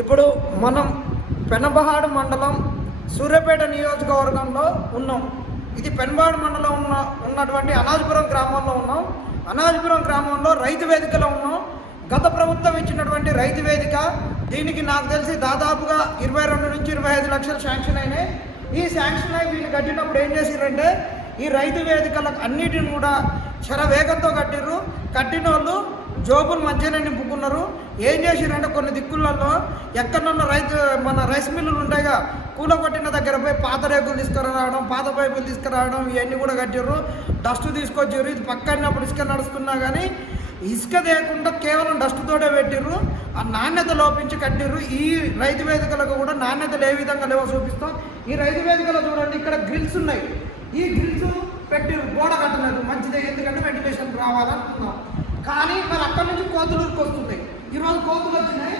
ఇప్పుడు మనం పెనబహాడు మండలం సూర్యాపేట నియోజకవర్గంలో ఉన్నాం. ఇది పెనబహాడు మండలం ఉన్నటువంటి అనాజపురం గ్రామంలో ఉన్నాం. అనాజపురం గ్రామంలో రైతు వేదికలో ఉన్నాం. గత ప్రభుత్వం ఇచ్చినటువంటి రైతు వేదిక, దీనికి నాకు తెలిసి దాదాపుగా 22 నుంచి 25 లక్షలు శాంక్షన్ అయినాయి. ఈ శాంక్షన్ అయి వీళ్ళు కట్టినప్పుడు ఏం చేసిరంటే ఈ రైతు వేదికలకు అన్నిటిని కూడా శరవేగంతో కట్టిర్రు. కట్టిన వాళ్ళు జోబులు మధ్యనే నింపుకున్నారు. ఏం చేసిరంటే కొన్ని దిక్కులలో ఎక్కడన్నా మన రైస్ మిల్లులు ఉంటాయిగా, కూలగొట్టిన దగ్గర పోయి పాత రేకులు తీసుకురావడం, పాత పైపులు తీసుకురావడం, ఇవన్నీ కూడా కట్టిర్రు. డస్ట్ తీసుకొచ్చారు. ఇది పక్కనప్పుడు ఇసుక నడుస్తున్నా కానీ ఇసుక లేకుండా కేవలం డస్ట్తోటే పెట్టిర్రు. ఆ నాణ్యత లోపించి కట్టిర్రు. ఈ రైతు వేదికలకు కూడా నాణ్యతలు ఏ విధంగా లేవో చూపిస్తాం. ఈ రైతు వేదికలో చూడండి, ఇక్కడ గ్రిల్స్ ఉన్నాయి. ఈ గ్రిల్స్ పెట్టిర్రు, గోడ కట్టలేదు. మంచిదే, ఎందుకంటే వెంటిలేషన్ రావాలనుకున్నాం. కానీ మరి అక్కడ నుంచి కోతులు వస్తున్నాయి. ఈరోజు కోతులు వచ్చినాయి.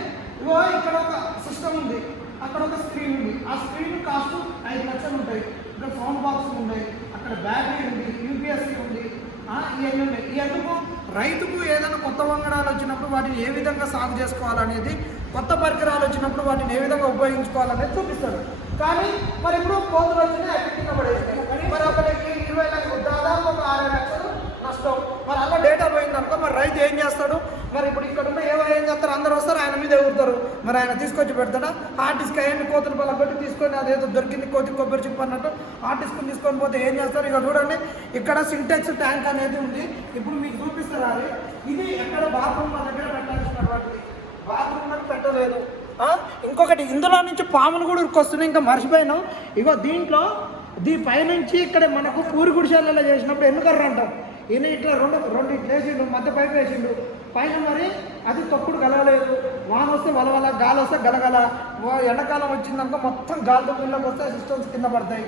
ఇక్కడ ఒక సిస్టమ్ ఉంది, అక్కడ ఒక స్క్రీన్ ఉంది. ఆ స్క్రీన్ కాస్ట్ 5 లక్షలు ఉంటాయి. ఇక్కడ సౌండ్ బాక్స్ ఉన్నాయి, అక్కడ బ్యాటరీ ఉంది, యూపీఎస్సీ ఉంది, ఇవన్నీ ఉన్నాయి. ఎందుకు రైతుకు ఏదైనా కొత్త వంగడాలు వచ్చినప్పుడు వాటిని ఏ విధంగా సాగు చేసుకోవాలనేది, కొత్త పరికరాలు వచ్చినప్పుడు వాటిని ఏ విధంగా ఉపయోగించుకోవాలనేది చూపిస్తారు. కానీ మరి ఇప్పుడు కోతులు వచ్చినాయి, అవి కింద పడేసినాయి. మరి అక్కడికి 20 లక్షలు, దాదాపు ఒక 6 లక్షలు నష్టం. మరి అలా డేటా పోయిందనుకో మరి రైతు ఏం చేస్తాడు? మరి ఇప్పుడు ఇక్కడ ఉన్న ఏం చేస్తారు? అందరూ వస్తారు, ఆయన మీద ఎగురుతారు. మరి ఆయన తీసుకొచ్చి పెడతాడా? హార్డ్ డిస్క్ అయ్యండి కోతులు బల పెట్టి తీసుకొని అదేదో దొరికింది కోతి కొబ్బరి చిప్ అన్నట్టు హార్డ్ డిస్క్ తీసుకొని పోతే ఏం చేస్తారు? ఇక చూడండి, ఇక్కడ సింటెక్స్ ట్యాంక్ అనేది ఉంది. ఇప్పుడు మీకు చూపిస్తారు. అది ఇది ఎక్కడ బాత్రూమ్ దగ్గర పెట్టాల్సినటువంటి బాత్రూమ్ అని పెట్టలేదు. ఇంకొకటి, ఇందులో నుంచి పాములు కూడా ఉరికొస్తున్నాయి. ఇంకా మర్చిపోయినాం. ఇగో దీంట్లో పైనుంచి ఇక్కడ మనకు పూరి గుడిసెలలో చేసినప్పుడు ఎన్నుకర్ర అంటారు. ఈయన ఇట్లా రెండు ఇట్లా వేసిండు, మధ్య పైపు వేసిండు. పైన మరి అది తొక్కుడు గలగలేదు. వాన వస్తే వలవల, గాలి వస్తే గలగల. ఎండాకాలం వచ్చిందనుకో మొత్తం గాలితో పిల్లలకు వస్తాయి, సిస్టమ్స్ కింద పడతాయి,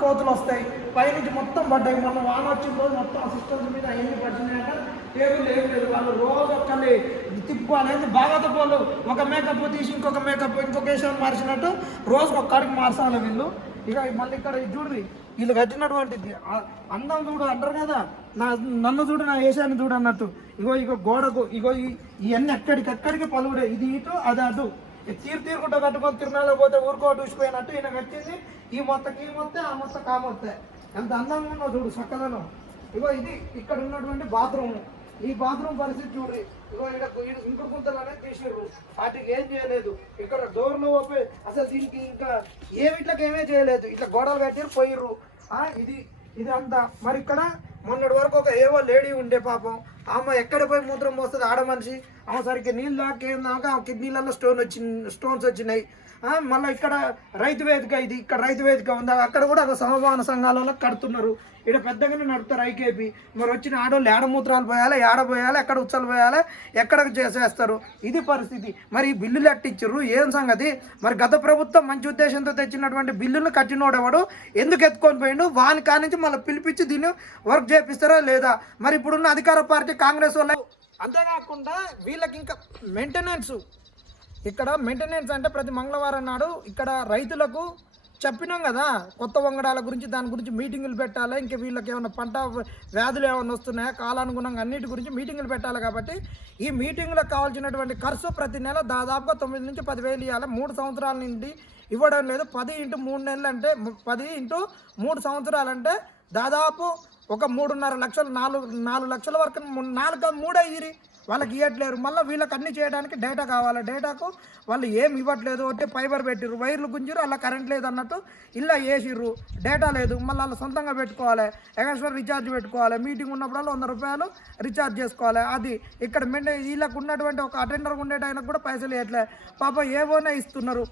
కోతులు వస్తాయి. పైనుంచి మొత్తం పడ్డాయి. మొన్న వాన వచ్చిన రోజు మొత్తం ఆ సిస్టమ్స్ మీద అవన్నీ పడినాయంట. టేబుల్ ఏం లేదు. వాళ్ళు రోజు ఒక్కళ్ళి తిప్పుకోవాలి. బాగా పోలు ఒక మేకప్ తీసి ఇంకొక మేకప్ ఇంకొక వేసాన్ని మార్చినట్టు రోజుకు ఒక్కడికి మార్చాలి వీళ్ళు. ఇక మళ్ళీ ఇక్కడ చూడండి, వీళ్ళు కట్టినటువంటిది అందం చూడు అంటారు కదా, నన్ను చూడు నా వేషాన్ని చూడు అన్నట్టు. ఇగో గోడకు ఇవన్నీ ఎక్కడికి పలువుడే. ఇది ఇటు అది అటు తీరుకుంటూ కట్టుకొని తిరునాళ్ళ పోతే ఊరుకోటి ఊసిపోయినట్టు ఈయన కట్టింది. ఈ మొత్తం ఆ మొత్తం కామొత్తే ఎంత అందంగా ఉన్నో చూడు, చక్కదనం. ఇది ఇక్కడ ఉన్నటువంటి బాత్రూమ్. ఈ బాత్రూమ్ పరిస్థితి చూడు. ఇంకొక గుంతలు అనేది తీసిర్రు, వాటికి ఏం చేయలేదు. ఇక్కడ డోర్లు ఓపెన్, అసలు దీనికి ఇంకా ఇట్లకి ఏమీ చేయలేదు. ఇట్లా గోడలు కట్టిరు, పోయిర్రు. ఇది అంతా. మరి ఇక్కడ మొన్నటి వరకు ఒక ఏవో లేడీ ఉండే పాపం, ఆమె ఎక్కడ పోయి మూత్రం పోస్తుంది ఆడ మనిషి. ఆమె సరికి నీళ్ళు దాకేందాక ఆమె కిడ్నీలలో స్టోన్స్ వచ్చినాయి. మళ్ళీ ఇక్కడ రైతు వేదిక, ఇక్కడ రైతు వేదిక ఉంది. అక్కడ కూడా ఒక సమమాన సంఘాలలో కడుతున్నారు. ఇక్కడ పెద్దగానే నడుపుతారు ఐకేపీ. మరి వచ్చిన ఆడవాళ్ళు ఏడ మూత్రాలు పోయాలి, ఏడ పోయాలి, ఎక్కడ ఉచ్చలు పోయాలి, ఎక్కడ చేసేస్తారు. ఇది పరిస్థితి. మరి ఈ బిల్లులు ఎట్టిచ్చారు, ఏం సంగతి? మరి గత ప్రభుత్వం మంచి ఉద్దేశంతో తెచ్చినటువంటి బిల్లులను కట్టినోడేవాడు ఎందుకు ఎత్తుకొని పోయిండు? వాని కానించి మళ్ళీ పిలిపించి దీన్ని వర్క్ చేపిస్తారా లేదా? మరి ఇప్పుడున్న అధికార పార్టీ కాంగ్రెస్ వాళ్ళ. అంతేకాకుండా వీళ్ళకి ఇంకా మెయింటెనెన్స్ అంటే ప్రతి మంగళవారం నాడు ఇక్కడ రైతులకు చెప్పినాం కదా, కొత్త వంగడాల గురించి, దాని గురించి మీటింగులు పెట్టాలి. ఇంకా వీళ్ళకి ఏమైనా పంట వ్యాధులు ఏమైనా వస్తున్నాయా, కాలానుగుణంగా అన్నిటి గురించి మీటింగులు పెట్టాలి. కాబట్టి ఈ మీటింగులకు కావాల్సినటువంటి ఖర్చు ప్రతి నెల దాదాపుగా 9 నుంచి 10,000 ఇవ్వాలి. 3 సంవత్సరాల నుండి ఇవ్వడం లేదు. 10 × 3 నెలలు అంటే 10 × 3 సంవత్సరాలు అంటే దాదాపు ఒక 3.5 లక్షలు, 4 లక్షల వరకు. 3 అయ్యి వాళ్ళకి ఇవ్వట్లేరు. మళ్ళీ వీళ్ళకి అన్ని చేయడానికి డేటా కావాలి. డేటాకు వాళ్ళు ఏమి ఇవ్వట్లేదు. అంటే ఫైబర్ పెట్టిర్రు, వైర్లు గుంజిరు, అలా కరెంట్ లేదు అన్నట్టు ఇలా వేసిర్రు. డేటా లేదు. మళ్ళీ వాళ్ళు సొంతంగా పెట్టుకోవాలి, ఎక్స్ట్రా రీఛార్జ్ పెట్టుకోవాలి. మీటింగ్ ఉన్నప్పుడల్లా 100 రూపాయలు రీఛార్జ్ చేసుకోవాలి. అది ఇక్కడ వీళ్ళకు ఉన్నటువంటి ఒక అటెండర్ ఉండేట ఆయనకు కూడా పైసలు ఇవ్వట్లే. పాప ఏవోనే ఇస్తున్నారు.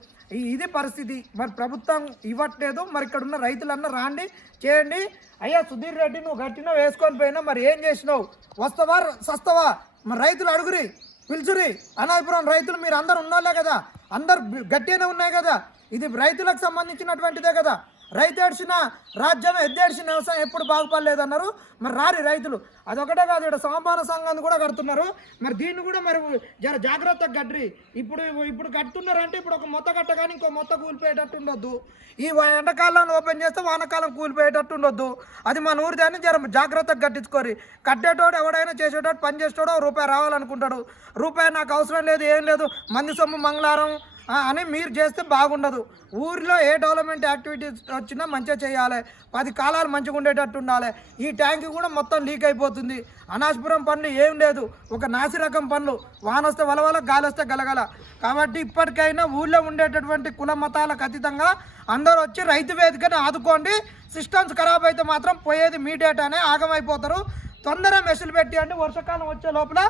ఇది పరిస్థితి. మరి ప్రభుత్వం ఇవ్వట్లేదు. మరి ఇక్కడ ఉన్న రైతులన్నా రాండి, చేయండి. అయ్యా సుధీర్ రెడ్డి, నువ్వు గట్టినా వేసుకొని పోయినా మరి ఏం చేసినావు? వస్తావా సస్తావా? మరి రైతులు అడుగురి, పిలుచురి. అనాయపురం రైతులు మీరు అందరు ఉన్నోళ్ళే కదా, అందరు గట్టిగానే ఉన్నాయి కదా. ఇది రైతులకు సంబంధించినటువంటిదే కదా. రైతు ఏడ్చిన రాజ్యం, ఎద్దేడ్చిన వ్యవసాయం ఎప్పుడు బాగుపడలేదన్నారు. మరి రారి రైతులు. అదొకటే కాదు, ఇక్కడ సమాన సంఘాన్ని కూడా కడుతున్నారు. మరి దీన్ని కూడా మరి జర జాగ్రత్తగా కట్టిరి. ఇప్పుడు కడుతున్నారంటే ఇప్పుడు ఒక మొత్త కట్ట కానీ ఇంకో మొత్త కూలిపోయేటట్టు ఉండొద్దు. ఈ ఎండాకాలాన్ని ఓపెన్ చేస్తే వానకాలం కూలిపోయేటట్టు ఉండొద్దు. అది మన ఊరి దాన్ని జర జాగ్రత్తగా కట్టించుకోరి. కట్టేటోడు ఎవడైనా చేసేటోడు, పని చేసేటోడు రూపాయి రావాలనుకుంటాడు. రూపాయి నాకు అవసరం లేదు, ఏం లేదు, మంది సొమ్ము మంగళవారం అని మీరు చేస్తే బాగుండదు. ఊరిలో ఏ డెవలప్మెంట్ యాక్టివిటీస్ వచ్చినా మంచిగా చేయాలి, 10 కాలాలు మంచిగా ఉండేటట్టు ఉండాలి. ఈ ట్యాంక్ కూడా మొత్తం లీక్ అయిపోతుంది. అనాజ్పురం పనులు ఏం లేదు, ఒక నాసి రకం పనులు, వాన వస్తే వలవల, గాలి వస్తే గలగల. కాబట్టి ఇప్పటికైనా ఊళ్ళో ఉండేటటువంటి కుల మతాలకు అతీతంగా అందరూ వచ్చి రైతు వేదికని ఆదుకోండి. సిస్టమ్స్ ఖరాబ్ అయితే మాత్రం పోయేది మీ డేటానే, ఆగమైపోతారు. తొందరగా మెషిన్లు పెట్టి అంటే వర్షాకాలం వచ్చే లోపల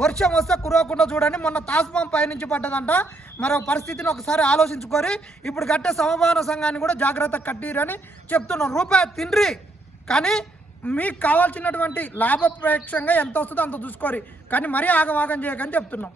వర్షం వస్తే కురవకుండా చూడండి. మొన్న తాస్మాం పైనుంచి పడ్డదంట. మరో పరిస్థితిని ఒకసారి ఆలోచించుకొని ఇప్పుడు కట్టే సమభావన సంఘాన్ని కూడా జాగ్రత్తగా కట్టిరని చెప్తున్నాం. రూపాయి తిండ్రి కానీ మీకు కావాల్సినటువంటి లాభప్రేక్షంగా ఎంత వస్తుందో అంత చూసుకోరి, కానీ మరీ ఆగమాగం చేయకని చెప్తున్నాం.